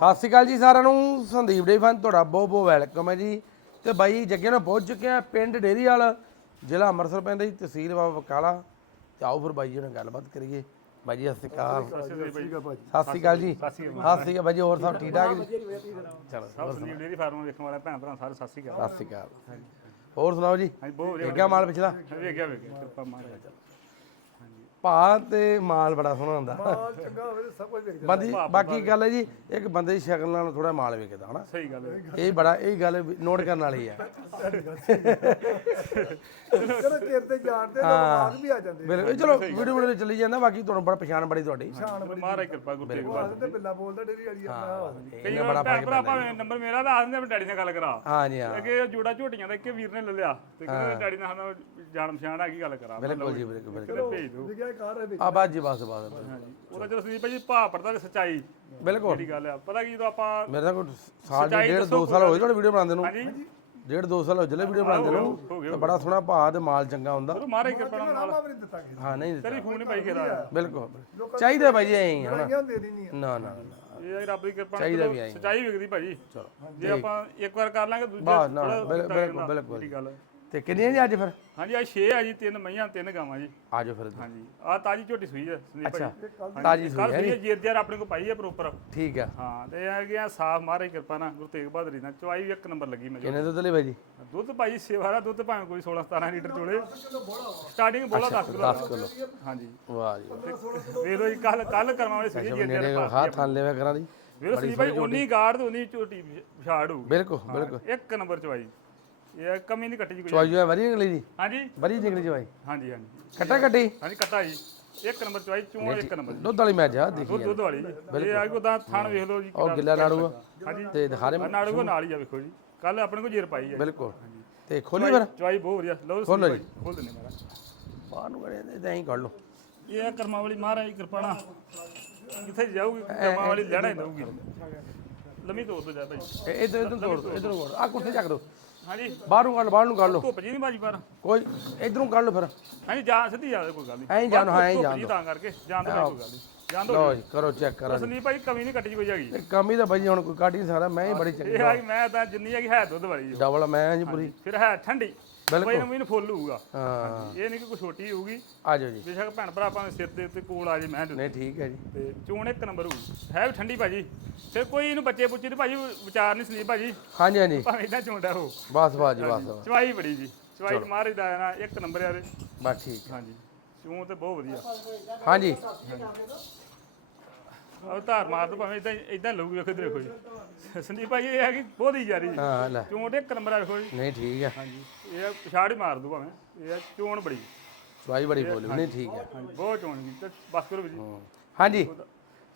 ਸਤਿ ਸ਼੍ਰੀ ਅਕਾਲ ਜੀ ਸਾਰਿਆਂ ਨੂੰ। ਸੰਦੀਪ ਡੇ ਫਨ ਤੁਹਾਡਾ ਬਹੁਤ ਬਹੁਤ ਵੈਲਕਮ ਹੈ ਜੀ। ਤੇ ਬਾਈ ਜੱਗੇ ਨਾਲ ਪਹੁੰਚ ਚੁੱਕੇ ਆ ਪਿੰਡ ਡੇਰੀ ਵਾਲਾ ਜ਼ਿਲ੍ਹਾ ਅੰਮ੍ਰਿਤਸਰ ਪੈਂਦਾ ਜੀ ਤਹਿਸੀਲ ਬਾਬਾ ਬਕਾਲਾ। ਤੇ ਆਓ ਫਿਰ ਬਾਈ ਜੀ ਨਾਲ ਗੱਲਬਾਤ ਕਰੀਏ। ਬਾਈ ਜੀ ਸਤਿ ਸ਼੍ਰੀ ਅਕਾਲ। ਸਤਿ ਸ਼੍ਰੀ ਅਕਾਲ ਜੀ। ਸਤਿ ਸ਼੍ਰੀ ਅਕਾਲ ਬਾਈ ਜੀ ਹੋਰ ਸਭ ਠੀਕ ਠਾਕ ਜੀ? ਚਲੋ ਸਭ ਸੰਦੀਪ ਡੇਰੀ ਫਾਰਮ ਵੇਖਣ ਵਾਲੇ ਭੈਣ ਭਰਾ ਸਾਰੇ ਸਤਿ ਸ਼੍ਰੀ ਅਕਾਲ। ਸਤਿ ਸ਼੍ਰੀ ਅਕਾਲ। ਹੋਰ ਸੁਣਾਓ ਜੀ? ਵਧੀਆ ਵੇਖਿਆ ਮਾਲ ਪਿਛਲਾ? ਵੇਖਿਆ ਵੇਖਿਆ। ਕਿਰਪਾ ਮਹਾਰਾਜ ਭਾ ਤੇ ਮਾਲ ਬੜਾ ਸੋਹਣਾ ਹੁੰਦਾ। ਮਾਲ ਚੰਗਾ ਹੋਵੇ ਤਾਂ ਸਭ ਕੁਝ ਵਿਕ ਜਾਂਦਾ। ਬਾਕੀ ਬਾਕੀ ਗੱਲ ਹੈ ਜੀ ਇੱਕ ਬੰਦੇ ਦੀ ਸ਼ਕਲ ਨਾਲ ਥੋੜਾ ਮਾਲ ਵਿਕਦਾ ਹਨਾ? ਸਹੀ ਗੱਲ ਹੈ। ਇਹ ਬੜਾ ਇਹ ਗੱਲ ਨੋਟ ਕਰਨ ਵਾਲੀ ਹੈ। ਚਲੋ ਚਿਰ ਤੇ ਜਾਣਦੇ ਤਾਂ ਬਾਅਦ ਵੀ ਆ ਜਾਂਦੇ ਬਿਲਕੁਲ ਚਲੋ ਵੀਡੀਓ ਵੀਡੀਓ ਚੱਲੀ ਜਾਂਦਾ ਬਾਕੀ ਤੁਹਾਨੂੰ ਬੜਾ ਪਛਾਣ ਬੜੀ ਤੁਹਾਡੀ। ਮਹਾਰਾਜ ਕਿਰਪਾ ਗੁਰੂ ਤੇਗ ਬਾਅਦ ਤੇ ਬਿੱਲਾ ਬੋਲਦਾ ਡੇਰੀ ਵਾਲੀ ਆਪਣਾ ਕਈ ਵਾਰ ਭਰਾ ਭਾਵੇਂ ਨੰਬਰ ਮੇਰਾ ਦਾ ਆ ਵੀ ਡੈਡੀ ਨਾਲ ਗੱਲ ਕਰਾ। ਹਾਂ ਜੀ ਹਾਂ। ਅੱਗੇ ਜੋੜਾ ਝੋਟੀਆਂ ਦਾ ਇੱਕ ਵੀਰ ਨੇ ਲੈ ਲਿਆ। ਤੇ ਕਹਿੰਦੇ ਡੈਡੀ ਨਾਲ ਸਾਨੂੰ ਜਾਣ ਪਛਾਣ ਹੈਗੀ ਗੱਲ ਕਰਾ। ਬਿਲਕੁਲ ਜੀ ਬਿਲਕੁਲ ਬਿਲਕੁਲ। ਭੇਜ ਦੋ ਵਿਗਿਆ ਕਾਰ ਹੈ ਵਿੱਚ ਆ ਬਾਤ ਜੀ ਬਸ ਬਸ ਹਾਂਜੀ। ਉਹਦਾ ਜਦੋਂ ਸੰਦੀਪ ਭਾਜੀ ਭਾ ਪੜਦਾ ਸੱਚਾਈ ਬਿਲਕੁਲ। ਜਿਹੜੀ ਗੱਲ ਆ। ਪਤਾ ਕੀ ਜਦੋਂ ਆਪਾਂ ਮੇਰੇ ਤਾਂ ਕੋਈ ਸਾਲ ਸੱਚਾਈ ਡੇਢ ਦੱਸੋ ਦੋ ਸਾਲ ਹੋਏ ਤੁਹਾਡੀ ਵੀਡੀਓ ਬਣਾਉਂਦੇ ਨੂੰ। ਹਾਂਜੀ। ਡੇਢ ਦੋ ਸਾਲ ਹੋ ਜਲੇ ਵੀਡੀਓ ਬਣਾਉਂਦੇ ਨੂੰ। ਹੋ ਗਏ ਤੇ ਬੜਾ ਸੋਹਣਾ ਭਾਅ ਤੇ ਮਾਲ ਚੰਗਾ ਹੁੰਦਾ। ਉਹ ਮਹਾਰਾਜ ਕਿਰਪਾ ਨਾਲ ਨਾਮਾ ਵੀ ਨਹੀਂ ਦਿੱਤਾ ਗਿਆ ਹਾਂ ਨਹੀਂ ਦਿੱਤਾ। ਤੇਰੀ ਫੋਨ ਨਹੀਂ ਪਾਈ ਖੇਦਾ ਬਿਲਕੁਲ। ਚਾਹੀਦਾ ਭਾਈ ਜੀ ਐਂ ਹੀ ਹਨਾ। ਕਿਉਂ ਦੇ ਦੇਣੀ ਆ। ਨਾ ਨਾ ਨਾ। ਇਹ ਰੱਬ ਦੀ ਕਿਰਪਾ ਚਾਹੀਦਾ ਨਾਲ ਵੀ ਆਈ। ਸੱਚਾਈ ਵਿਕਦੀ ਭਾਜੀ ਚਲੋ। ਜੇ ਆਪਾਂ ਇੱਕ ਵਾਰ ਕਰ ਲਾਂਗੇ ਦੂਜਾ ਬਸ ਨਾ ਬਿਲ- ਬਿਲਕੁਲ। ਬਿਲਕੁਲ। ਜਿਹੜੀ ਗੱਲ ਤੇ ਕਿੰਨੀਆਂ ਜੀ ਅੱਜ ਫਿਰ? ਹਾਂਜੀ ਆ 6 ਆ ਜੀ ਤਿੰਨ ਮਈਆਂ ਤਿੰਨ ਗਾਵਾਂ ਜੀ। ਆਜੋ ਫਿਰ। ਹਾਂਜੀ ਆ ਤਾਜੀ ਝੋਟੀ ਸੂਈ ਹੈ ਸੰਦੀਪ ਅੱਛਾ ਤਾਜੀ ਸੂਈ ਕੱਲ ਹੈ ਸੂਈ ਹੈ ਜੀਰ ਜੀਰ ਆਪਣੇ ਕੋ ਪਾਈ ਹੈ ਪ੍ਰੋਪਰ ਠੀਕ ਆ। ਹਾਂ ਤੇ ਇਹ ਗਿਆ ਸਾਫ਼ ਮਾਰੇ ਕਿਰਪਾ ਨਾਲ ਗੁਰੂ ਤੇਗ ਬਹਾਦਰੀ ਨਾਲ। ਚਵਾਈ ਵੀ ਇੱਕ ਨੰਬਰ ਲੱਗੀ ਮੈਨੂੰ। ਕਿੰਨੇ ਦੁੱਧ ਲਈ ਬਾਈ ਜੀ? ਦੁੱਧ ਭਾਈ ਸੇਵਾ ਦਾ ਦੁੱਧ ਭਾਵੇਂ ਕੋਈ 16 17 ਲੀਟਰ ਚੋਲੇ। ਸਟਾਰਟਿੰਗ ਬੋਲਾ 10 ਕਿਲੋ। 10 ਕਿਲੋ। ਹਾਂਜੀ। ਵਾਹ ਜੀ। ਵੇਖ ਲੋ ਜੀ ਕੱਲ ਕੱਲ ਕਰਵਾ ਵਾਲੇ ਸੂਈ ਜੀਰ ਜੀਰ ਹੱਥ ਥਾਂ ਲੈਵੇ ਕਰਾਂ ਦੀ। ਵੇਖ ਸੰਦੀਪ ਭਾਈ ਉਨੀ ਗਾੜ ਤੇ ਉਨੀ ਝੋਟੀ ਛਾੜ ਹੋਊ। ਬਿਲਕੁਲ ਬਿਲਕੁਲ। ਇੱਕ ਨੰਬਰ ਚਵਾਈ ਇਹ ਕਮੀ ਨਹੀਂ ਕੱਟੀ ਜੀ ਕੋਈ ਚਵਾਈ ਜੋ ਹੈ ਵਰੀ ਨਿਕਲੀ ਜੀ? ਹਾਂਜੀ। ਵਰੀ ਨਿਕਲੀ ਚਵਾਈ? ਹਾਂਜੀ ਹਾਂਜੀ। ਕੱਟਾ ਕੱਟੀ? ਹਾਂਜੀ ਕੱਟਾ ਜੀ। ਇੱਕ ਨੰਬਰ ਚਵਾਈ ਚੋਂ ਇੱਕ ਨੰਬਰ ਦੁੱਧ ਵਾਲੀ ਮੈਚ ਆ ਦੇਖੀ ਦੁੱਧ ਦੁੱਧ ਵਾਲੀ ਜੀ। ਇਹ ਆ ਕੋ ਤਾਂ ਥਣ ਵੇਖ ਲਓ ਜੀ ਉਹ ਗਿੱਲਾ ਨਾੜੂ ਆ। ਹਾਂਜੀ। ਤੇ ਦਿਖਾ ਦੇ ਆਹ ਨਾੜੂ ਕੋ ਨਾਲ ਹੀ ਆ ਵੇਖੋ ਜੀ। ਕੱਲ ਆਪਣੇ ਕੋ ਜੇਰ ਪਾਈ ਹੈ ਬਿਲਕੁਲ। ਤੇ ਖੋਲੀ ਫਿਰ? ਚਵਾਈ ਬਹੁਤ ਵਧੀਆ। ਲਓ ਖੋਲੋ ਜੀ ਖੋਲ ਦਿੰਨੇ ਮੇਰਾ ਬਾਹਰ ਨੂੰ ਕਰੇ ਤੇ ਐਂ ਕੱਢ ਲਓ। ਇਹ ਕਰਮਾਂ ਵਾਲੀ ਮਹਾਰਾਜ ਦੀ ਕਿਰਪਾ ਨਾਲ ਕਿੱਥੇ ਜਾਊਗੀ ਕਰਮਾਂ ਵਾਲੀ ਲੈਣਾ ਹੀ ਦਊਗੀ। ਲੰਮੀ ਤੋਰ ਤੋਂ ਜਾ ਭਾਈ ਇਧਰ ਇਧਰ ਤੋੜ ਦੋ ਇਧਰ ਤੋੜ। ਆ ਕੁੱਥੇ ਚੱਕ ਦੋ। ਹਾਂਜੀ। ਬਾਹਰ ਕੱਢ ਬਾਹਰ ਨੂੰ ਕੱਢ ਲਓ ਧੁੱਪ ਜੀ ਨਹੀਂ ਬਾਜੀ ਪਰ ਕੋਈ ਇਧਰੋਂ ਕੱਢ ਲਓ ਫਿਰ। ਹਾਂਜੀ ਜਾ ਸਿੱਧੀ ਜਾ ਕੋਈ ਗੱਲ ਨਹੀਂ। ਐਂ ਜਾਣ ਹਾਂ ਐਂ ਧੁੱਪ ਜਾਣ ਜੀ ਤਾਂ ਕਰਕੇ ਜਾਣ ਦੋ ਕੋਈ ਗੱਲ ਨਹੀਂ। ਦੋ ਲਓ ਜੀ। ਕਰੋ ਚੈੱਕ ਕਰਾਂ ਸੰਦੀਪ ਭਾਈ ਕਮੀ ਨਹੀਂ ਕੱਟੀ ਕੋਈ ਹੈਗੀ। ਕਮੀ ਤਾਂ ਬਾਈ ਹੁਣ ਕੋਈ ਕੱਢ ਨਹੀਂ ਸਕਦਾ ਮੈਂ ਹੀ ਬੜੀ ਚੰਗੀ ਇਹ ਆ ਕਿ ਮੈਂ ਤਾਂ ਜਿੰਨੀ ਹੈਗੀ ਹੈ ਦੁੱਧ ਵਾਲੀ ਜੋ। ਡਬਲ ਮੈਂ ਜੀ ਪੂਰੀ। ਫਿਰ ਹੈ ਠੰਡੀ। ਬਿਲਕੁਲ। ਕੋਈ ਨਾ ਫੁੱਲ ਹੋਊਗਾ। ਹਾਂ। ਇਹ ਨਹੀਂ ਕਿ ਕੋਈ ਛੋਟੀ ਹੋਊਗੀ। ਆ ਜਾਓ ਜੀ। ਬੇਸ਼ੱਕ ਭੈਣ ਭਰਾ ਭਾਵੇਂ ਸਿਰ ਦੇ ਉੱਤੇ ਕੋਲ ਆ ਜੇ ਮੈਂ ਨਹੀਂ ਠੀਕ ਹੈ ਜੀ। ਤੇ ਚੋਣ ਇੱਕ ਨੰਬਰ ਹੋਊ। ਹੈ ਵੀ ਠੰਡੀ ਭਾਜੀ। ਫਿਰ ਕੋਈ ਇਹਨੂੰ ਬੱਚੇ ਪੁੱਚੇ ਤੇ ਭਾਜੀ ਵਿਚਾਰ ਨਹੀਂ ਸੰਦੀਪ ਭਾਜੀ। ਹਾਂਜੀ ਹਾਂਜੀ। ਭਾਵੇਂ ਇਦਾਂ ਚੋਂਦਾ ਹੋ ਬਸ ਬਸ ਜੀ ਬਸ। ਚਵਾਈ ਬੜੀ ਜੀ। ਚਵਾਈ ਮਾਰੇ ਦਾ ਨਾ ਇੱਕ ਨੰਬਰ ਆ ਇਹਦੇ। ਬਸ ਠੀਕ ਹਾਂਜੀ। ਚੋਂ ਤੇ ਬਹੁਤ ਵਧੀਆ। ਹਾਂਜੀ। ਉਹ ਧਾਰ ਮਾਰ ਦੋ ਭਾਵੇਂ ਇਦਾਂ ਇਦਾਂ ਲਊਗੀ ਵੇਖੋ ਇੱਧਰ ਵੇਖੋ ਜੀ। ਸੰਦੀਪ ਭਾਜੀ ਇਹ ਹੈ ਕਿ ਬਹੁਤ ਹੀ ਯਾਰੀ ਹਾਂ ਲੈ। ਇੱਕ ਨੰਬਰ ਆ ਵੇਖੋ ਜੀ। ਨਹੀਂ ਠੀਕ ਹੈ ਹਾਂਜੀ। ਇਹ ਪਛਾੜ ਹੀ ਮਾਰ ਦੋ ਭਾਵੇਂ। ਇਹ ਆ ਚੋਣ ਬੜੀ। ਚਵਾਈ ਬੜੀ ਬੋਲੀ। ਨਹੀਂ ਠੀਕ ਹਾਂਜੀ ਬਹੁਤ ਚੋਣ ਤੇ ਬਸ ਕਰੋ ਜੀ। ਹਾਂਜੀ।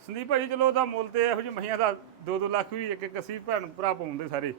ਸੰਦੀਪ ਭਾਜੀ ਚਲੋ ਉਹਦਾ ਮੁੱਲ ਤੇ ਇਹੋ ਜਿਹੀ ਮਹੀਆਂ ਦਾ 2-2 ਲੱਖ ਵੀ ਇੱਕ ਇੱਕ ਅਸੀਂ ਭੈਣ ਭਰਾ ਪਾਉਂਦੇ ਸਾਰੇ।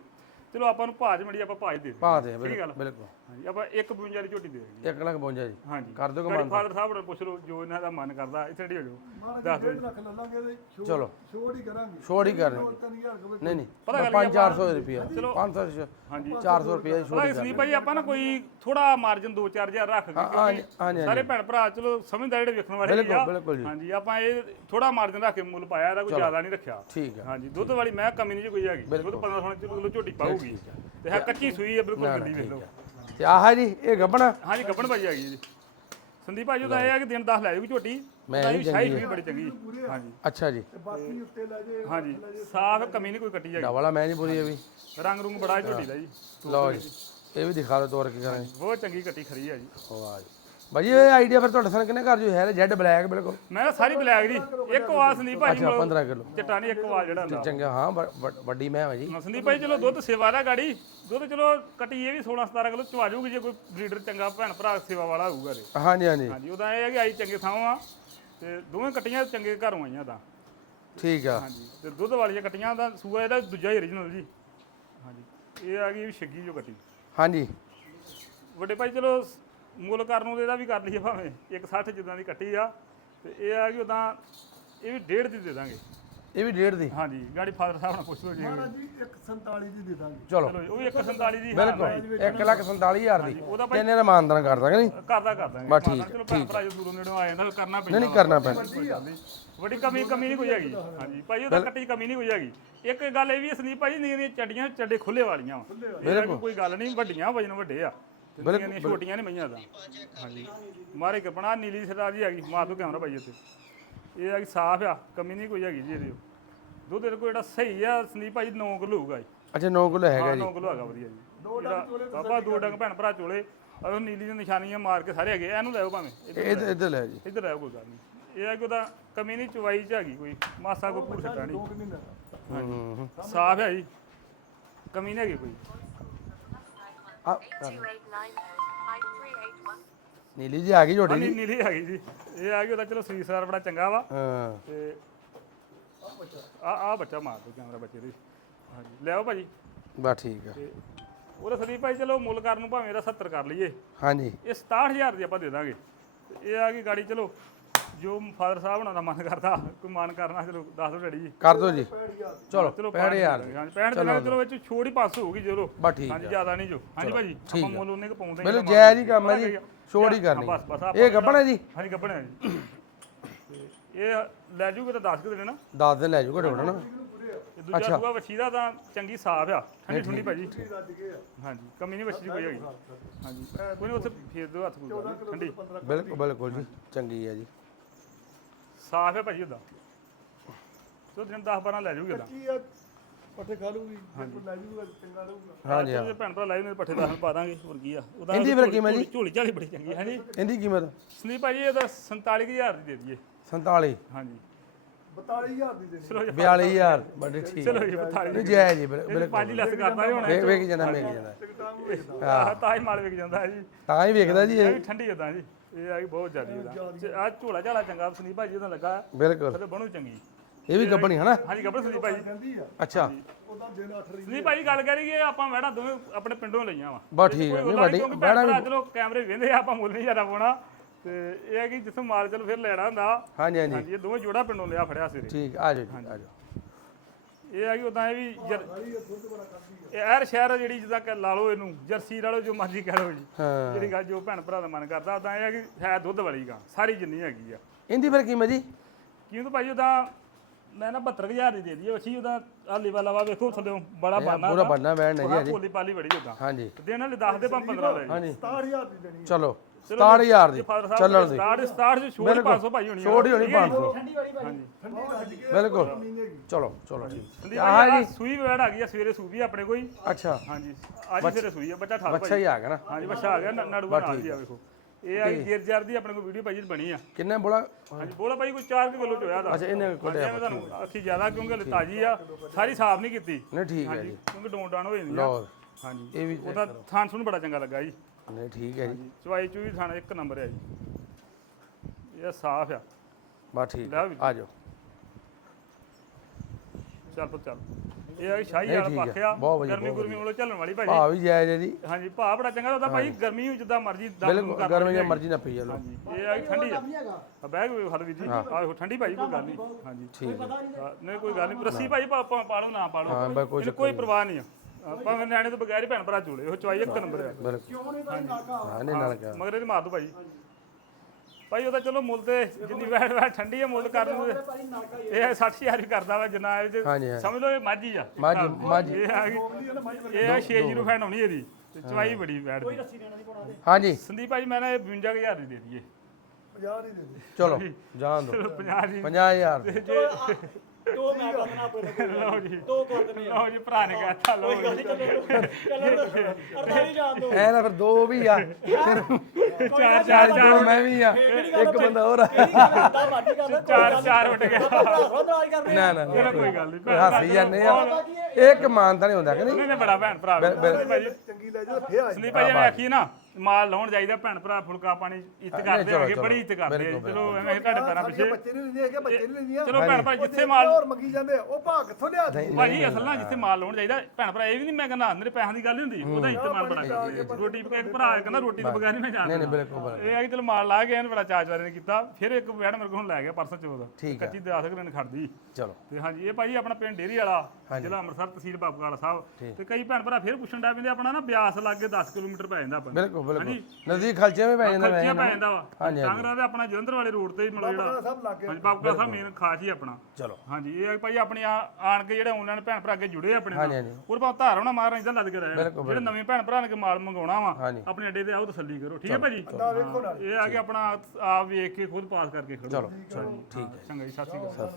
ਚਲੋ ਆਪਾਂ ਨੂੰ ਭਾਜ ਮੜੀ ਆਪਾਂ ਭਾਜ ਦੇ ਦਿੰਦੇ ਪਾ ਦੇ ਗੱਲ। ਬਿਲਕੁਲ ਬਿਲਕੁਲ। ਹਾਂਜੀ ਆਪਾਂ 152 ਦੀ ਝੋਟੀ ਦੇ ਦਿੰਦੇ 1 ਲੱਖ 52 ਜੀ। ਹਾਂਜੀ। ਕਰ ਦਿਓ ਤੁਹਾਡੇ ਫਾਦਰ ਸਾਹਿਬ ਨੂੰ ਪੁੱਛ ਲਓ ਜੋ ਇਹਨਾਂ ਦਾ ਮਨ ਕਰਦਾ ਇੱਥੇ ਢੀ ਹੋ ਜਾਓ। ਮਹਾਰਾਜ ਡੇਢ ਲੱਖ ਲੈ ਲਾਂਗੇ ਤੇ ਛੋੜ- ਚਲੋ। ਛੋੜ ਹੀ ਕਰਾਂਗੇ। ਛੋੜ ਹੀ ਕਰ ਰਹੇ ਦੋ ਤਿੰਨ ਹਜ਼ਾਰ ਕੁ ਵਿੱਚ ਨਹੀਂ ਨਹੀਂ ਪਤਾ ਗੱਲ 5 400 ਰੁਪਿਆ ਚਲੋ। 500 ਹਾਂਜੀ। 400 ਰੁਪਿਆ ਛੋੜ ਪਤਾ ਕੀ ਸੰਦੀਪ ਭਾਜੀ ਆਪਾਂ ਨਾ ਕੋਈ ਥੋੜਾ ਮਾਰਜਨ 2-4000 ਰੱਖ ਕੇ ਹਾਂ ਹਾਂਜੀ ਹਾਂਜੀ ਸਾਰੇ ਭੈਣ ਭਰਾ ਚਲੋ ਸਮਝਦਾ ਜਿਹੜੇ ਵੇਖਣ ਵਾਲੇ ਵੀ ਬਿਲਕੁਲ ਜੀ। ਹਾਂਜੀ ਆਪਾਂ ਇਹ ਥੋੜਾ ਮਾਰਜਨ ਰੱਖ ਕੇ ਮੁੱਲ ਪਾਇਆ ਇਹਦਾ ਕੋਈ ਜ਼ਿਆਦਾ ਨਹੀਂ ਰੱਖਿਆ। ਠੀਕ ਹੈ। ਹਾਂਜੀ ਦੁੱਧ ਵਾਲੀ ਮੈਂ ਕਮੀ ਨਹੀਂ ਜੀ ਕੋਈ ਹੈਗੀ। ਦੁੱਧ 15 16 ਕਿਲੋ ਝੋਟੀ ਪਾਊਗੀ। ਤੇ ਹੈ ਕੱਚੀ ਸੂਈ ਹੈ ਬਿਲਕੁਲ ਗੱਡੀ ਵੇਖ ਲਓ। ਤੇ ਆਹ ਜੀ ਇਹ ਗੱਬਣਾ? ਹਾਂਜੀ ਗੱਬਣ ਭਾਜੀ ਹੈਗੀ ਜੀ। ਸੰਦੀਪ ਭਾਜੀ ਉਹਦਾ ਇਹ ਹੈ ਕਿ ਦਿਨ 10 ਲੈ ਜਾਊਗੀ ਝੋਟੀ। ਮੈਂ ਉਹਦਾ ਹੀ ਵੀ ਸ਼ਾਹੀ ਵੀ ਬੜੀ ਚੰਗੀ ਹਾਂਜੀ। ਅੱਛਾ ਜੀ। ਤੇ ਬਾਕੀ ਉੱਤੇ ਲੈ ਜੇ ਹਾਂਜੀ। ਸਾਫ਼ ਕਮੀ ਨਹੀਂ ਕੋਈ ਕੱਟੀ ਜਾਗੀ ਡਬਲ ਆ ਮੈਂ ਨਹੀਂ ਪੂਰੀ ਇਹ ਵੀ। ਰੰਗ ਰੁੰਗ ਬੜਾ ਝੋਟੀ ਦਾ ਜੀ। ਲਓ ਜੀ ਇਹ ਵੀ ਦਿਖਾ ਦਿਓ ਤੋਰ ਕੇ ਕਰਾਂ ਬਹੁਤ ਚੰਗੀ ਕੱਟੀ ਖਰੀ ਹੈ ਜੀ। ਵਾਹ ਜੀ। ਭਾਜੀ ਇਹ ਆਈਡੀਆ ਫਿਰ ਤੁਹਾਡੇ ਸਾਨ ਕਿੰਨੇ ਕਰ ਜੋ ਹੈ ਜੈਡ ਬਲੈਕ ਬਿਲਕੁਲ। ਮੈਂ ਸਾਰੀ ਬਲੈਕ ਦੀ। ਇੱਕ ਵਾਲ ਸੰਦੀਪ ਭਾਜੀ ਅੱਛਾ ਮਤਲਬ 15 ਕਿਲੋ। ਚਟਾ ਨਹੀਂ ਇੱਕ ਵਾਲ ਜਿਹੜਾ ਹੁੰਦਾ। ਚੰਗਾ ਹਾਂ ਵੱਡੀ ਮੈਂ ਹਾਂ ਜੀ। ਹਾਂ, ਸੰਦੀਪ ਭਾਈ ਚਲੋ ਦੁੱਧ ਸੇਵਾ ਦਾ ਗਾੜੀ। ਦੁੱਧ ਚਲੋ ਕੱਟੀ ਇਹ ਵੀ 16 17 ਕਿਲੋ ਚਵਾ ਜਾਊਗੀ ਜੇ ਕੋਈ ਬਰੀਡਰ ਚੰਗਾ ਭੈਣ ਭਰਾ ਸੇਵਾ ਵਾਲਾ ਹੋਊਗਾ ਤੇ। ਹਾਂਜੀ ਹਾਂਜੀ। ਹਾਂਜੀ ਉਹਦਾ ਇਹ ਹੈ ਕਿ ਆਈ ਚੰਗੇ ਥਾਂ ਆ। ਤੇ ਦੋਵੇਂ ਕੱਟੀਆਂ ਚੰਗੇ ਘਰੋਂ ਆਈਆਂ ਤਾਂ। ਠੀਕ ਆ। ਹਾਂਜੀ ਤੇ ਦੁੱਧ ਵਾਲੀਆਂ ਕੱਟੀਆਂ ਦਾ ਸੂਆ ਇਹਦਾ ਦੂਜਾ ਹੀ origignal ਜੀ। ਹਾਂਜੀ ਇਹ ਆ ਗਈ ਛੱਗੀ ਜੋ ਕੱਟੀ। ਹਾਂਜੀ। ਵੱਡੇ ਭਾਈ ਚਲੋ ਮੁੱਲ ਕਰਨ ਨੂੰ ਇਹਦਾ ਵੀ ਕਰ ਲਈਏ ਭਾਵੇਂ 160 ਜਿੱਦਾਂ ਦੀ ਕੱਟੀ ਆ ਤੇ ਇਹ ਆ ਕਿ ਉਦਾਂ ਇਹ ਵੀ ਡੇਢ ਦੀ ਦੇ ਦਾਂਗੇ। ਇਹ ਵੀ ਡੇਢ ਦੀ? ਹਾਂਜੀ ਗਾੜੀ ਫਾਦਰ ਸਾਹਿਬ ਨਾਲ ਪੁੱਛ ਲਓ ਜੀ। ਮਹਾਰਾਜ ਜੀ 147 ਦੀ ਦੇ ਦਾਂਗੇ। ਚਲੋ। ਚਲੋ ਜੀ, ਉਹ ਵੀ 147 ਦੀ ਹਾਂ ਬਿਲਕੁਲ 1 ਲੱਖ 47000 ਦੀ। ਉਹਦਾ ਤੇ ਇਹਨੇ ਦਾ ਮਾਨਦਾਨ ਕਰ ਦਾਂਗੇ ਨਹੀਂ? ਕਰਦਾ ਕਰਦਾ ਬਸ ਠੀਕ ਚਲੋ ਭੈਣ ਭਰਾ ਜੋ ਦੂਰੋਂ ਨੇੜੋਂ ਆ ਜਾਂਦਾ ਕਰਨਾ ਪੈਂਦਾ। ਨਹੀਂ ਨਹੀਂ ਕਰਨਾ ਪੈਣਾ ਵੱਡੀ ਕਮੀ ਕਮੀ ਨਹੀਂ ਕੋਈ ਹੈਗੀ। ਹਾਂਜੀ ਭਾਈ ਉਹਦਾ ਕੱਟੀ ਕਮੀ ਨਹੀਂ ਕੋਈ ਹੈਗੀ। ਇੱਕ ਗੱਲ ਇਹ ਵੀ ਸੰਦੀਪ ਭਾਈ ਚੱਡੀਆਂ ਚੱਡੇ ਖੁੱਲੇ ਵਾਲੀਆਂ ਵਾ। ਕੋਈ ਗੱਲ ਨਹੀਂ ਵੱਡੀਆਂ ਵਜਨ ਵੱਡੇ ਆ। ਦੀਆਂ ਛੋਟੀਆਂ ਨੇ ਮਈਆਂ ਦਾ। ਹਾਂਜੀ। ਮਾਰੇ ਕਪਣਾ ਨੀਲੀ ਸਰਦਾਰ ਜੀ ਹੈਗੀ ਮਾਰ ਦੋ ਕੈਮਰਾ ਭਾਈ ਇੱਥੇ। ਇਹ ਆ ਕਿ ਸਾਫ਼ ਆ ਕਮੀ ਨਹੀਂ ਕੋਈ ਹੈਗੀ ਜੀ ਇਹਦੇ ਦੁੱਧ ਦੇ ਕੋਈ ਜਿਹੜਾ ਸਹੀ ਆ ਸੰਦੀਪ ਭਾਈ 9 ਕਿਲੋ ਹੋਊਗਾ ਜੀ। ਅੱਛਾ 9 ਕਿਲੋ ਹੈਗਾ ਹਾਂ ਜੀ। 9 ਕਿਲੋ ਹੈਗਾ ਵਧੀਆ ਜੀ। ਬਾਬਾ ਦੋ ਡੰਗ ਭੈਣ ਭਰਾ ਚੋਲੇ ਔਰ ਉਹ ਨੀਲੀ ਦੀਆਂ ਨਿਸ਼ਾਨੀਆਂ ਮਾਰ ਕੇ ਸਾਰੇ ਹੈਗੇ ਇਹਨੂੰ ਲੈਓ ਭਾਵੇਂ। ਇਹ ਇੱਧਰ- ਇੱਧਰ ਲੈ ਜੀ। ਇੱਧਰ ਆਓ ਕੋਈ ਗੱਲ ਨਹੀਂ। ਇਹ ਹੈ ਕਿ ਉਹਦਾ ਕਮੀ ਨਹੀਂ ਚਵਾਈ ਚ ਹੈਗੀ ਕੋਈ। ਮਾਸਾ ਕੋਈ ਭੂਰ ਛੱਟਾ ਨਹੀਂ। ਦੋ ਕਿ ਹੂੰ ਸਾਫ਼ ਹੈ ਜੀ। ਕਮੀ ਨਹੀਂ ਹੈਗੀ ਕੋਈ। ਆ 82895381. ਨੀਲੀ ਜੀ ਆ ਗਈ ਝੋਟੀ ਨੀ ਜੀ? ਨੀਲੀ ਹੈਗੀ ਜੀ। ਇਹ ਆ ਕਿ ਉਹਦਾ ਚਲੋ ਸਰੀਰ ਸਾਰ ਬੜਾ ਚੰਗਾ ਵਾ। ਹਾਂ। ਤੇ ਆ ਆ ਬੱਚਾ ਮਾਰ ਦੋ ਕੈਮਰਾ ਬੱਚੇ ਦੇ। ਹਾਂਜੀ ਲਿਆਓ ਭਾਜੀ। ਬਸ ਠੀਕ ਆ। ਤੇ ਉਹਦਾ ਸਰੀਰ ਭਾਈ ਚਲੋ ਮੁੱਲ ਕਰਨ ਨੂੰ ਭਾਵੇਂ ਇਹਦਾ 70 ਕਰ ਲਈਏ। ਹਾਂਜੀ। ਇਹ 67000 ਦੀ ਆਪਾਂ ਦੇ ਦਾਂਗੇ। ਤੇ ਇਹ ਆ ਕਿ ਗਾੜੀ ਚਲੋ ਜੋ ਫਾਦਰ ਸਾਹਿਬ ਹੁਣਾਂ ਦਾ ਮਨ ਕਰਦਾ ਕੋਈ ਮਨ ਕਰਨਾ ਚਲੋ ਦੱਸ ਦਿਓ ਡੈਡੀ ਜੀ। ਕਰ ਦੋ ਜੀ। ਚਲੋ ਚਲੋ 65000 ਹਾਂਜੀ 65 ਦੇ। ਨਾਲ ਚਲੋ ਵਿੱਚ ਛੋੜ ਹੀ ਪਾਸ ਹੋਊਗੀ ਚਲੋ। ਬਸ ਠੀਕ ਹਾਂਜੀ ਜ਼ਿਆਦਾ ਨਹੀਂ ਜੋ। ਹਾਂਜੀ ਭਾਜੀ ਠੀਕ ਆਪਾਂ ਮੁੱਲ ਉਹਨੇ ਕ ਪਾਉਂਦੇ ਮੈਨੂੰ ਜਾਇਜ਼ ਹੀ ਕੰਮ ਹੈ ਜੀ ਛੋੜ ਹੀ ਹਾਂ, ਕਰਨੀ। ਬਸ ਬਸ ਆਪਾਂ ਇਹ ਗੱਬਣਾ ਜੀ। ਹਾਂਜੀ ਗੱਬਣ ਹੈ ਜੀ ਇਹ ਲੈ ਜੂਗੇ ਤਾਂ 10 ਕਿ ਦੇਣਾ 10 ਦਿਨ ਲੈ ਜੂ ਘਟੋ ਨਾ। ਤੇ ਦੂਜਾ ਦੂਆ ਵੱਛੀ ਦਾ ਤਾਂ ਚੰਗੀ ਸਾਫ਼ ਆ। ਠੰਡੀ ਠੰਡੀ ਭਾਜੀ। ਹਾਂਜੀ ਕਮੀ ਨਹੀਂ ਵੱਛੀ ਦੀ ਕੋਈ ਹੈਗੀ। ਹਾਂਜੀ ਕੋਈ ਨਹੀਂ ਉੱਥੇ ਫੇਰ ਦਿਓ ਹੱਥ ਕੋਈ ਗੱਲ ਨੀ, ਠੰਡੀ। ਬਿਲਕੁਲ ਬਿਲਕੁਲ ਜੀ ਚੰਗੀ ਹੈ ਜੀ। ਸਾਫ਼ ਹੈ ਭਾਜੀ ਉਹਦਾ। ਸੋ ਦਿਨ 10 12 ਲੈ ਜੂਗੇ ਉਹਦਾ। ਕੀ ਆ ਪੱਠੇ ਖਾ ਲੂਗੀ ਜੇ ਕੋਈ ਲੈ ਜੂਗਾ ਚੰਗਾ ਰਹੂਗਾ। ਹਾਂਜੀ ਹਾਂ। ਜੇ ਭੈਣ ਭਰਾ ਲਾਈ ਨੇ ਪੱਠੇ ਦਾ ਪਾ ਦਾਂਗੇ ਹੋਰ ਕੀ ਆ। ਉਹਦਾ ਇਹਦੀ ਫਿਰ ਕੀਮਤ ਜੀ? ਝੋਲੀ- ਝੋਲੀ ਬੜੀ ਚੰਗੀ ਹੈ ਹਾਂਜੀ। ਇਹਦੀ ਕੀਮਤ ਸੰਦੀਪ ਭਾਜੀ ਇਹਦਾ 47000 ਦੀ ਦੇ ਦਈਏ। 47 ਹਾਂਜੀ। 42000 ਦੀ ਦੇਣੀ ਚਲੋ ਜੀ। 42000 ਬੜੇ ਠੀਕ। ਚਲੋ ਜੀ ਬਤਾ ਨਹੀਂ ਜੀ ਬਿਲ- ਇਹ ਬਿਲਕੁਲ। ਪੰਜ ਲੈਸ ਕਰਦਾ ਜੀ ਹੁਣ। ਵੇਖ ਵੇਖ ਜਾਂਦਾ ਵੇਖ ਜਾਂਦਾ। ਤਾਂ ਹੀ ਮਾਲ ਵਿਕ ਜਾਂਦਾ ਹੈ ਜੀ। ਤਾਂ ਹੀ ਵੇਖਦਾ ਜੀ ਇਹ। ਇਹ ਵੀ ਠੰਡੀ ਜਦਾਂ ਜੀ। ਇਹ ਆ ਕਿ ਬਹੁਤ ਜ਼ਿਆਦੀ ਆ ਝੋਲਾ ਝਾਲਾ ਚੰਗਾ ਸੰਦੀਪ ਭਾਜੀ ਉਹਦਾ ਲੱਗਾ। ਬਿਲਕੁਲ। ਤੇ ਬਣੂ ਚੰਗੀ। ਇਹ ਵੀ ਗੱਬਣੀ ਹਨਾ? ਹਾਂਜੀ ਗੱਬਰ ਸੰਦੀਪ ਭਾਜੀ ਅੱਛਾ। ਉਹਦਾ ਦਿਨ 8 ਰਹੀ ਸੰਦੀਪ ਭਾਜੀ ਗੱਲ ਕਰੀਏ ਆਪਾਂ ਮੈਡਾਂ ਦੋਵੇਂ ਆਪਣੇ ਪਿੰਡੋਂ ਲਈਆਂ ਵਾ। ਬਸ ਠੀਕ ਹੈ ਨਹੀਂ ਵੱਡੀ ਬੜਾ ਵੀ ਚਲੋ ਕੈਮਰੇ ਵੇਂਦੇ ਆ ਆਪਾਂ ਮੁੱਲ ਨਹੀਂ ਜ਼ਿਆਦਾ ਪਾਉਣਾ। ਤੇ ਇਹ ਹੈ ਕਿ ਜਿੱਥੋਂ ਮਾਲ ਚਲੋ ਫਿਰ ਲੈਣਾ ਹੁੰਦਾ। ਹਾਂਜੀ ਹਾਂਜੀ। ਹਾਂਜੀ ਇਹ ਦੋਵੇਂ ਜੋੜਾ ਪਿੰਡੋਂ ਲਿਆ ਫੜਿਆ ਸਿਰੇ ਠੀਕ ਆ ਜਾਓ ਜੀ ਆ ਜਾਓ। ਇਹ ਹੈ ਕਿ ਉਦਾਂ ਇਹ ਵੀ ਜਰ- ਇਹ ਐਰ ਸ਼ਹਿਰ ਆ ਜਿਹੜੀ ਜਿੱਦਾਂ ਕਿ ਲਾ ਲਓ ਇਹਨੂੰ ਜਰਸੀ ਲਾ ਲਓ ਜੋ ਮਰਜ਼ੀ ਕਹਿ ਲਓ ਜੀ। ਹਾਂ। ਜਿਹੜੀ ਗੱਲ ਜੋ ਭੈਣ ਭਰਾ ਦਾ ਮਨ ਕਰਦਾ ਉਦਾਂ ਇਹ ਹੈ ਕਿ ਹੈ ਦੁੱਧ ਵਾਲੀ ਗਾ ਸਾਰੀ ਜਿੰਨੀ ਹੈਗੀ ਆ। ਇਹਦੀ ਫਿਰ ਕੀਮਤ ਜੀ? ਕਿਉਂ ਭਾਈ ਉਹਦਾ ਮੈਂ ਨਾ 72000 ਦੀ ਦੇ ਦਈਏ ਵਸੀ ਉਹਦਾ ਆ ਲੀਵਾ ਲਾਵਾ ਵੇਖੋ ਥੱਲੇ ਬੜਾ ਬਾਨਾ ਪੂਰਾ ਬੰਨਾ ਬੈਣ ਹੈ ਜੀ। ਹਾਂਜੀ ਪੋਲੀ ਪਾਲੀ ਬੜੀ ਉਦਾਂ ਹਾਂਜੀ। ਦੇਣ ਵਾਲੇ 10 ਦੇ ਭਾਂ 15 ਲੈ ਜੀ ਹਾਂਜੀ। 67000 ਦੀ ਦੇਣੀ ਚਲੋ। 67000 ਦੀ ਫਾਦਰ ਸਾਹਿਬ ਚੱਲਣ ਦੀ। 67 67 ਚ ਛੋੜ 500 ਭਾਈ ਹੋਣੀ ਆ। ਛੋਟ ਹੀ ਹੋਣੀ 500 ਠੰਡੀ ਰੱਜ ਕੇ ਬਿਲਕੁਲ। ਨਹੀਂ ਹੈਗੀ ਚਲੋ ਚਲੋ ਠੀਕ। ਸੰਦੀਪ ਆਹ ਭਾਈ ਜੀ। ਆਹ ਸੂਈ ਵੈੜ ਆ ਗਈ ਆ ਸਵੇਰੇ ਸੂਈ ਆ ਆਪਣੇ ਕੋਈ। ਅੱਛਾ। ਹਾਂਜੀ। ਅੱਜ ਹੀ ਸਵੇਰੇ ਸੂਈ ਆ ਬੱਚਾ ਠਾਲ ਅੱਛਾ ਭਾਈ। ਹੀ ਆ ਗਿਆ ਨਾ। ਹਾਂਜੀ ਬੱਚਾ ਆ ਗਿਆ ਨ- ਨੜੂਆ ਨਾਲ ਜੀ ਆ ਵੇਖੋ। ਇਹ ਆ ਜੇਰ ਜਰ ਦੀ ਆਪਣੇ ਕੋਲ ਵੀਡੀਓ ਭਾਈ ਜੀ ਬਣੀ ਆ। ਕਿੰਨੇ ਬੋਲਾ? ਹਾਂਜੀ ਬੋਲਾ ਭਾਈ ਕੋਈ 4 ਕਿਲੋ ਚੋਇਆ ਦਾ। ਅੱਛਾ ਇਹਨੇ ਹਾਂਜੀ ਕੋਟਿਆ ਐਵੇਂ ਤੁਹਾਨੂੰ ਅੱਖੀ ਜ਼ਿਆਦਾ ਕਿਉਂਕਿ ਹਲੇ ਤਾਜੀ ਆ ਸਾਰੀ ਸਾਫ਼ ਨਹੀਂ ਕੀਤੀ। ਨਹੀਂ ਠੀਕ ਹੈ ਹਾਂਜੀ ਜੀ। ਕਿਉਂਕਿ ਡਾਨ ਹੋ ਜਾਂਦੀ ਆ। ਲਓ। ਹਾਂਜੀ। ਇਹ ਵੀ ਉਹਦਾ ਥਾਨ ਸੁਣ ਬੜਾ ਚੰਗਾ ਲੱਗਾ ਜੀ। ਨਹੀਂ ਠੀਕ ਹੈ ਜੀ। ਚਵਾਈ ਚੂਈ ਥਾਣਾ ਇੱਕ ਨੰਬਰ ਹੈ ਜੀ। ਇਹ ਸਾਫ਼ ਆ। ਬਸ ਠੀਕ ਲੈ ਵੀ। ਆ ਜਾਓ। ਚੱਲ ਪੁੱਤ ਚੱਲ। ਇਹ ਆ ਸ਼ਾਹੀ ਨਹੀਂ, ਵਾਲਾ ਠੀਕ ਆ। ਪੱਖਿਆ ਬਹੁਤ ਵਧੀਆ, ਗਰਮੀ ਬਹੁਤ ਗੁਰਮੀ ਵਾਲੋ ਚੱਲਣ ਵਾਲੀ ਭਾਜੀ। ਭਾਅ ਵੀ ਜਾਇਜ਼ ਹੈ ਜੀ। ਹਾਂਜੀ ਭਾਅ ਬੜਾ ਚੰਗਾ ਉਹਦਾ ਭਾਈ ਗਰਮੀ ਹੋਈ ਜਿੱਦਾਂ ਮਰਜ਼ੀ ਦਮ ਬਿਲਕੁਲ ਕਰ ਗਰਮੀ ਦੀ। ਮਰਜ਼ੀ ਨਾ ਪਈ ਹਾਂਜੀ। ਇਹ ਆ ਕਿ ਠੰਡੀ ਆ। ਆ ਬੈਗ ਵੀ ਹਲ ਵੀ ਜੀ ਆਹੋ ਠੰਡੀ ਭਾਈ ਕੋਈ ਗੱਲ ਨਹੀਂ। ਹਾਂਜੀ। ਠੀਕ ਹੈ। ਨਹੀਂ ਕੋਈ ਗੱਲ ਨਹੀਂ। ਰੱਸੀ ਭਾਈ ਪਾ ਪਾ- ਪਾ ਲਓ ਨਾ ਪਾ ਲਓ। ਹਾਂ ਕੋਈ ਇਹਨੂੰ ਕੋਈ ਪਰਵਾਹ ਨਹੀਂ ਆ। ਆਪਾਂ ਨਿਆਣੇ ਤੋਂ ਬਗੈਰ ਹੀ ਭੈਣ ਭਰਾ ਜੁੜੇ ਉਹ ਚਵਾਈ ਇੱਕ ਨੰਬਰ ਆ। ਬਿਲਕੁਲ ਹਾਂ ਨਹੀਂ ਨਾਲ ਕਿਆ ਮਗਰ ਇਹਨੂੰ ਮਾਰ ਦੋ ਭਾਈ। ਭਾਈ ਉਹਦਾ ਚਲੋ ਮੁੱਲ ਤੇ ਜਿੰਨੀ ਵੈਟ ਵੈਟ ਠੰਡੀ ਹੈ ਮੁੱਲ ਕਰਨ ਨੂੰ ਤੇ ਇਹ 60000 ਵੀ ਕਰਦਾ ਵਾ ਜਿੰਨਾ ਇਹ 'ਚ ਹਾਂਜੀ ਹਾਂਜੀ ਸਮਝ ਲਓ ਇਹ ਮਾਝੀ ਆ। ਮੱਝ ਮੱਝ। ਇਹ ਆ ਗਈ ਇਹ ਆ 60 ਫੈਨ ਹੋਣੀ ਇਹਦੀ ਤੇ ਚਵਾਈ ਬੜੀ ਵੈਟ ਦੀ। ਹਾਂਜੀ ਸੰਦੀਪ ਭਾਈ ਮੈਂ ਨਾ ਇਹ 52000 ਦੀ ਦੇ ਦਈਏ। 50 ਦੀ ਦੇ ਦੇ। ਚਲੋ ਜਾਣ ਚਲੋ 50 ਦੀ। 50000 ਦੀ। ਦੋ ਮੈਂ ਕਰਨਾ ਆਪਣੇ ਲਓ ਜੀ। ਦੋ ਕਰ ਦਿੰਦੇ ਲਓ ਜੀ ਭਰਾ ਨੇ ਕਹਿਤਾ ਲਓ ਜੀ। ਚੱਲੋ 48 ਜਾਣ ਦੋ। ਐ ਨਾ ਫਿਰ ਦੋ ਵੀ ਆ। ਚਾਰ ਚਾਰ ਚਾਰ ਚਾਰ ਮੈਂ ਵੀ ਆ। ਇੱਕ ਬੰਦਾ ਹੋਰ ਆ। ਚਾਰ ਚਾਰ ਉੱਡ ਗਿਆ ਨਾ ਨਾ ਚਲੋ ਕੋਈ ਗੱਲ ਨਹੀਂ। ਹੱਸੀ ਜਾਂਦੇ ਆ। ਇੱਕ ਮਾਨਤਾ ਨਹੀਂ ਹੁੰਦਾ ਕਿ ਨਹੀਂ? ਨਹੀਂ ਬੜਾ ਭੈਣ ਭਰਾ ਚੰਗੀ ਲੈ ਜਾ ਫੇਰ ਆਖੀ ਨਾ ਮਾਲ ਲਾਉਣ ਜਾਈਦਾ ਭੈਣ ਭਰਾ ਫੁਲਕਾ ਪਾਣੀ ਇੱਜ਼ਤ ਕਰਦੇ ਚਲੋ, ਹੋਗੇ ਚਲੋ, ਬੜੀ ਇੱਜ਼ਤ ਕਰਦੇ ਆ। ਜੀ। ਬਿਲਕੁਲ, ਚਲੋ ਐਵੇਂ ਤੁਹਾਡੇ ਪੈਰਾਂ ਪਿੱਛੇ। ਬੱਚੇ ਨਹੀਂ ਲੈਂਦੀਆਂ ਹੈਗੇ ਬੱਚੇ ਨਹੀਂ ਲੈਂਦੀਆਂ। ਚਲੋ ਭੈਣ ਭਰਾ ਜਿੱਥੇ ਮਾਲ ਹੋਰ ਮੰਗੀ ਜਾਂਦੇ ਆ, ਉਹ ਭਾਅ ਕਿੱਥੋਂ ਲਿਆ ਦੇ ਭਾਜੀ ਅਸਲ ਨਾਲ ਜਿੱਥੇ ਮਾਲ ਲਾਉਣ ਜਾਈਦਾ ਭੈਣ ਭਰਾ ਇਹ ਵੀ ਨਹੀਂ ਮੈਂ ਕਹਿੰਦਾ ਮੇਰੇ ਪੈਸਿਆਂ ਦੀ ਗੱਲ ਨਹੀਂ ਹੁੰਦੀ ਉਹਦਾ ਇਸਤੇਮਾਲ ਬੜਾ ਕਰਦੇ ਆ। ਰੋਟੀ ਪਕਾ ਇੱਕ ਭਰਾ ਕਹਿੰਦਾ ਰੋਟੀ ਤੋਂ ਬਗੈਰ ਨਹੀਂ ਮੈਂ ਨਹੀਂ ਨਹੀਂ ਜਾਣਦਾ ਬਿਲਕੁਲ ਬਿਲਕੁਲ। ਇਹ ਆ ਕਿ ਚਲੋ ਮਾਲ ਲਾ ਕੇ ਇਹਨੇ ਬੜਾ ਚਾਚ ਵਾਰੇ ਨੇ ਕੀਤਾ। ਫਿਰ ਇੱਕ ਵੈੜ ਮੇਰੇ ਕੋਲ ਲੈ ਗਿਆ ਪਰਸੋਂ ਚੋਦ ਠੀਕ ਆ। ਕੱਚੀ 10 ਗ੍ਰੈਂਡ ਖੜਦੀ ਚਲੋ। ਤੇ ਹਾਂਜੀ ਇਹ ਭਾਜੀ ਆਪਣਾ ਪਿੰਡ ਡੇਰੀ ਵਾਲਾ ਜ਼ਿਲ੍ਹਾ ਅੰਮ੍ਰਿਤਸਰ ਤਹਿਸੀਲ ਬਾਬੂਗਾਲਾ ਸਾਹਿਬ। ਤੇ ਕਈ ਭੈਣ ਭਰਾ ਫਿਰ ਪੁੱਛਣ ਦਾ ਪੈਂਦੇ ਆਪਣਾ ਨਾ ਬਿਆਸ ਲਾਗੇ 10 ਕਿਲੋਮੀਟਰ ਪੈ ਜਾਂਦਾ ਆਪਾਂ ਨੂੰ। ਬਿਲਕੁਲ ਬਿਲਕੁਲ। ਨਜ਼ਦੀਕ ਖਲਚੇ ਵਿੱਚ ਪੈ ਜਾਂਦਾ ਖਰਚੀਆਂ ਵੈਸੇ ਪੈ ਜਾਂਦਾ ਵਾ। ਹਾਂਜੀ, ਹਾਂਜੀ। ਟਾਂਗਰਾ ਦੇ ਆਪਣਾ ਜਲੰਧਰ ਵਾਲੇ ਰੋਡ ਤੇ ਹੀ ਮਤਲਬ ਜਿਹੜਾ ਸਭ ਲੱਗੇ ਹਾਂਜੀ ਬਾਬੂਗਾਲਾ ਸਾਹਿਬ ਮੇਨ ਖਾਸ ਹੀ ਆਪਣਾ। ਚਲੋ। ਹਾਂਜੀ ਇਹ ਆ ਭਾਈ ਆਪਣੀ ਆ- ਆਣ ਕੇ ਜਿਹੜੇ ਆਨਲਾਈਨ ਭੈਣ ਭਰਾ ਅੱਗੇ ਜੁੜੇ ਆ ਆਪਣੇ ਹਾਂਜੀ, ਨਾਲ ਹਾਂਜੀ। ਉਹ ਭਾਵੇਂ ਧਾਰ ਹੋਣਾ ਮਾਰ ਰਹਿੰਦਾ ਲੱਦ ਕੇ ਬਿਲਕੁਲ, ਜਿਹੜੇ ਨਵੇਂ ਭੈਣ ਭਰਾ ਨੇ ਕੇ ਮਾਲ ਮੰਗਾਉਣਾ ਵਾ ਹਾਂਜੀ। ਆਪਣੇ ਅੱਡੇ ਤੇ ਆਓ ਤਸੱਲੀ ਕਰੋ ਠੀਕ ਹੈ ਭਾਜੀ? ਆ ਵੇਖੋ ਨਾਲ। ਇਹ ਆ ਕਿ ਆਪਣਾ ਆਪ ਵੇਖ ਕੇ ਖੁਦ ਪਾਸ ਕਰਕੇ ਖੜੋ। ਚਲੋ ਚਲੋ ਠੀਕ ਹੈ। ਚੰਗਾ ਜੀ ਸਤਿ ਸ਼੍ਰੀ ਅਕਾਲ।